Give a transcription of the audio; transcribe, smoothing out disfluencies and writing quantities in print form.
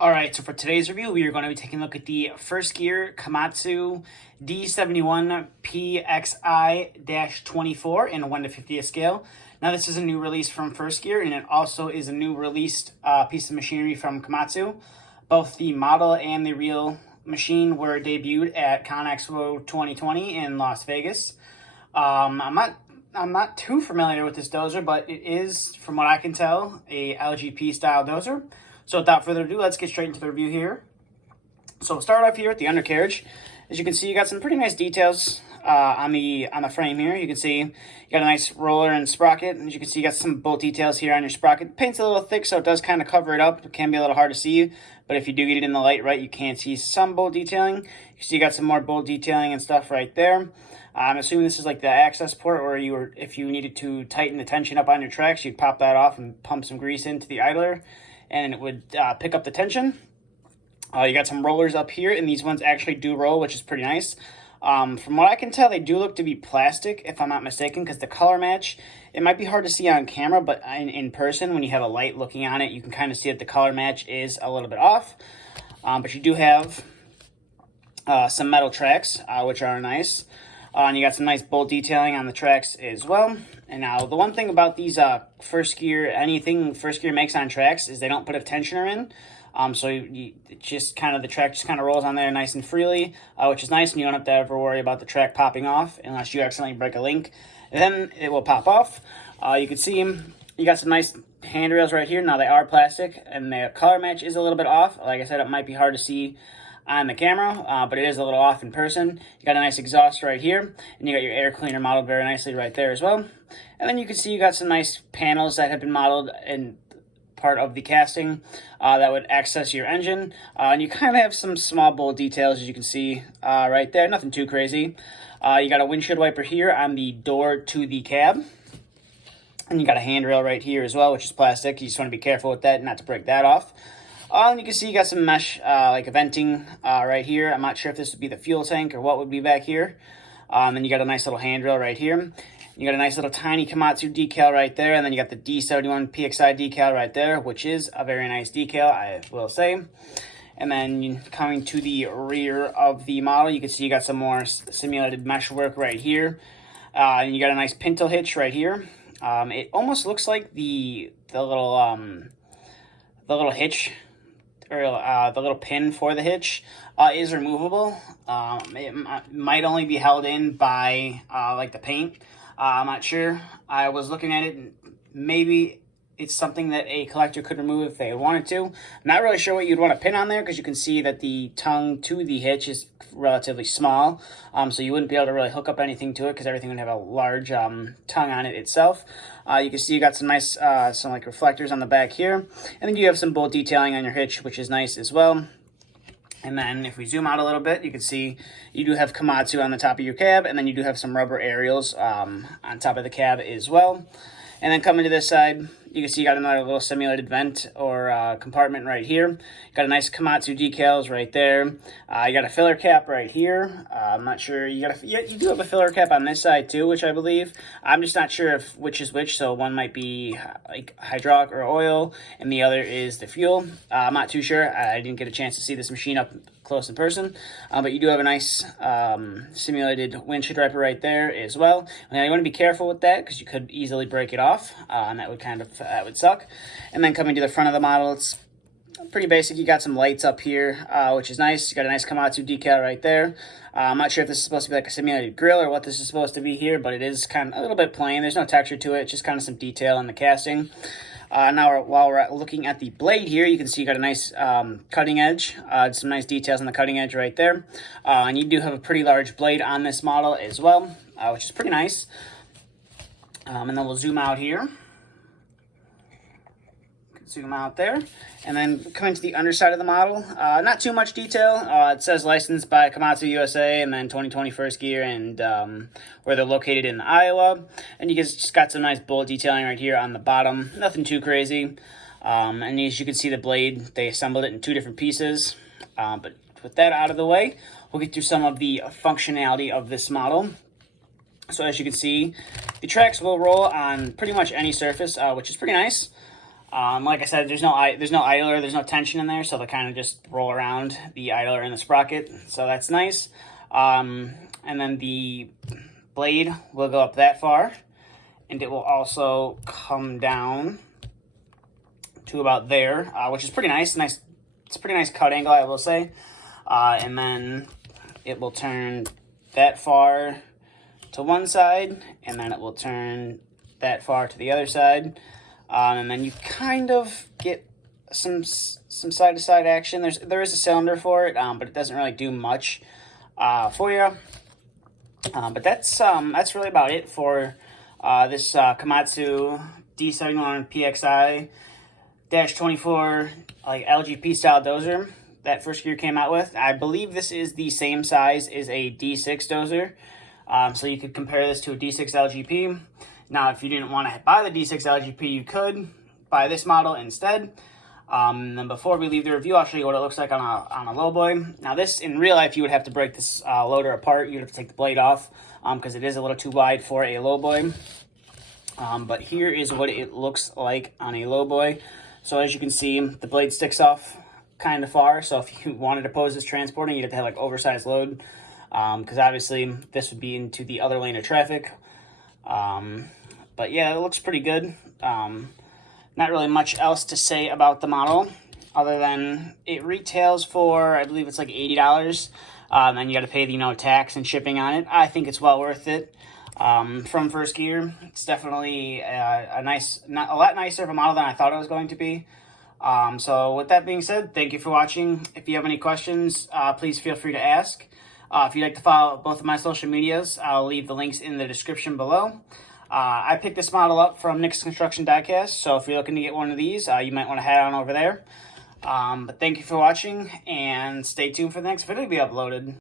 All right, so for today's review, we are going to be taking a look at the First Gear Komatsu D71PXI-24 in a 1 to 50th scale. Now, this is a new release from First Gear, and it also is a new released piece of machinery from Komatsu. Both the model and the real machine were debuted at Conexpo 2020 in Las Vegas. I'm not too familiar with this dozer, but it is, from what I can tell, a LGP style dozer. So without further ado, let's get straight into the review here. So we'll start off here with the undercarriage. As you can see, you got some pretty nice details on the frame here. You can see you got a nice roller and sprocket. As you can see, you got some bolt details here on your sprocket. The paint's a little thick, so it does kind of cover it up. It can be a little hard to see, but if you do get it in the light right, you can see some bolt detailing. You see you got some more bolt detailing and stuff right there. I'm assuming this is like the access port, or if you needed to tighten the tension up on your tracks, you'd pop that off and pump some grease into the idler, and it would pick up the tension. You got some rollers up here, and these ones actually do roll, which is pretty nice. From what I can tell, they do look to be plastic, if I'm not mistaken, because the color match, it might be hard to see on camera, but in person, when you have a light looking on it, you can kind of see that the color match is a little bit off. But you do have some metal tracks, which are nice. And you got some nice bolt detailing on the tracks as well. And now the one thing about these First Gear, anything First Gear makes on tracks, is they don't put a tensioner in. So the track just kind of rolls on there nice and freely, which is nice, and you don't have to ever worry about the track popping off unless you accidentally break a link. Then it will pop off. You can see you got some nice handrails right here. Now they are plastic, and the color match is a little bit off. Like I said, it might be hard to see on the camera, but it is a little off in person. You got a nice exhaust right here, and you got your air cleaner modeled very nicely right there as well. And then you can see you got some nice panels that have been modeled in part of the casting that would access your engine. And you kind of have some small bolt details, as you can see right there. Nothing too crazy. You got a windshield wiper here on the door to the cab. And you got a handrail right here as well, which is plastic. You just want to be careful with that, not to break that off. And you can see you got some mesh, like a venting right here. I'm not sure if this would be the fuel tank or what would be back here. Then you got a nice little handrail right here. You got a nice little tiny Komatsu decal right there. And then you got the D71PXI decal right there, which is a very nice decal, I will say. And then coming to the rear of the model, you can see you got some more simulated mesh work right here. And you got a nice pintle hitch right here. It almost looks like the little hitch, or the little pin for the hitch is removable. It might only be held in by like the paint. I'm not sure. I was looking at it, and maybe it's something that a collector could remove if they wanted to. I'm not really sure what you'd want to pin on there, because you can see that the tongue to the hitch is relatively small. So you wouldn't be able to really hook up anything to it, because everything would have a large tongue on it itself. You can see you got some nice, some like reflectors on the back here. And then you have some bolt detailing on your hitch, which is nice as well. And then if we zoom out a little bit, you can see you do have Komatsu on the top of your cab, and then you do have some rubber aerials on top of the cab as well. And then coming to this side, you can see you got another little simulated vent or compartment right here. You got a nice Komatsu decals right there. You got a filler cap right here. I'm not sure. You do have a filler cap on this side too, which I believe. I'm just not sure which is which. So one might be like hydraulic or oil, and the other is the fuel. I'm not too sure. I didn't get a chance to see this machine up close in person, but you do have a nice simulated windshield wiper right there as well. Now you want to be careful with that, because you could easily break it off, and that would suck. And then coming to the front of the model, it's pretty basic. You got some lights up here, which is nice. You got a nice Komatsu decal right there. I'm not sure if this is supposed to be like a simulated grill or what this is supposed to be here, but it is kind of a little bit plain. There's no texture to it, just kind of some detail in the casting. Now, while we're looking at the blade here, you can see you got a nice cutting edge, some nice details on the cutting edge right there. And you do have a pretty large blade on this model as well, which is pretty nice. And then we'll zoom out here. Zoom out there. And then coming to the underside of the model, not too much detail. It says licensed by Komatsu USA, and then 2020 First Gear, and where they're located in Iowa. And you guys just got some nice bolt detailing right here on the bottom. Nothing too crazy. And as you can see, the blade, they assembled it in two different pieces. But with that out of the way, we'll get through some of the functionality of this model. So as you can see, the tracks will roll on pretty much any surface, which is pretty nice. Like I said, there's no idler, there's no tension in there, so they kind of just roll around the idler and the sprocket, so that's nice. And then the blade will go up that far, and it will also come down to about there, which is pretty nice. It's a pretty nice cut angle, I will say. And then it will turn that far to one side, and then it will turn that far to the other side. And then you kind of get some side-to-side action. There is a cylinder for it, but it doesn't really do much for you. But that's really about it for this Komatsu D71PXI-24 like LGP style dozer that First Gear came out with. I believe this is the same size as a D6 dozer, so you could compare this to a D6 LGP. Now, if you didn't want to buy the D6 LGP, you could buy this model instead. Then before we leave the review, I'll show you what it looks like on a lowboy. Now, this, in real life, you would have to break this loader apart. You'd have to take the blade off because it is a little too wide for a lowboy. But here is what it looks like on a lowboy. So as you can see, the blade sticks off kind of far. So if you wanted to pose this transporting, you'd have to have like oversized load because obviously this would be into the other lane of traffic. But yeah, it looks pretty good. Not really much else to say about the model other than it retails for, I believe it's like $80. And you got to pay the tax and shipping on it. I think it's well worth it. From First Gear, it's definitely a lot nicer of a model than I thought it was going to be. So with that being said, thank you for watching. If you have any questions, please feel free to ask. If you'd like to follow both of my social medias, I'll leave the links in the description below. I picked this model up from Nick's Construction Diecast, so if you're looking to get one of these, you might want to head on over there. But thank you for watching, and stay tuned for the next video to be uploaded.